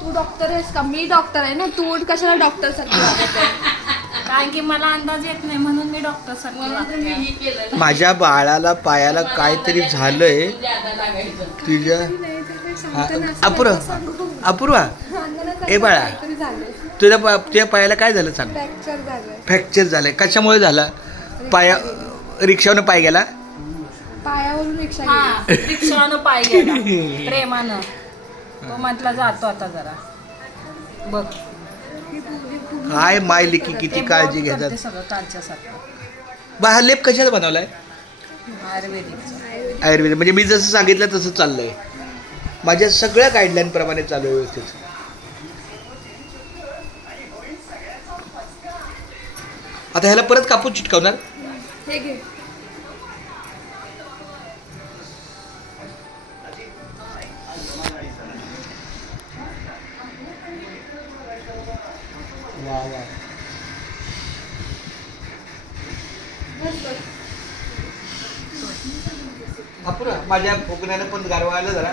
तू doctor आहेस का? मी doctor आहे ना. तू कशाला डॉक्टर सारखी वागते? कारण की मला अंदाज येत नाही म्हणून मी डॉक्टर सारखी. माझ्या बाळाला पायाला काहीतरी झालंय तुझ्या. अपूर्वा अपूर्वा ए बाळा तुझ्या पायाला काय झालं सांग. फ्रॅक्चर झालंय. कशामुळे झाला? पाया रिक्षावरून पाय गेला. पायावरून रिक्षा रिक्षानं पाय गेला प्रेमानं. तो म्हटला जातो आता जरा बघ. काय माय लिखी किती काळजी घेतात सगळं कालच्या सारखं. बा हा लेप कशाचा बनवलाय? आयुर्वेदिक. आयुर्वेदिक. म्हणजे मी जसं सांगितलं तसं चाललंय. माझ्या सगळ्या गाईडलाईन प्रमाणे चालू आहे व्यवस्थित. आता ह्याला परत कापूस चिटकावणार. हे घे. माझ्या फुकण्यानं पण गारवा आलं जरा.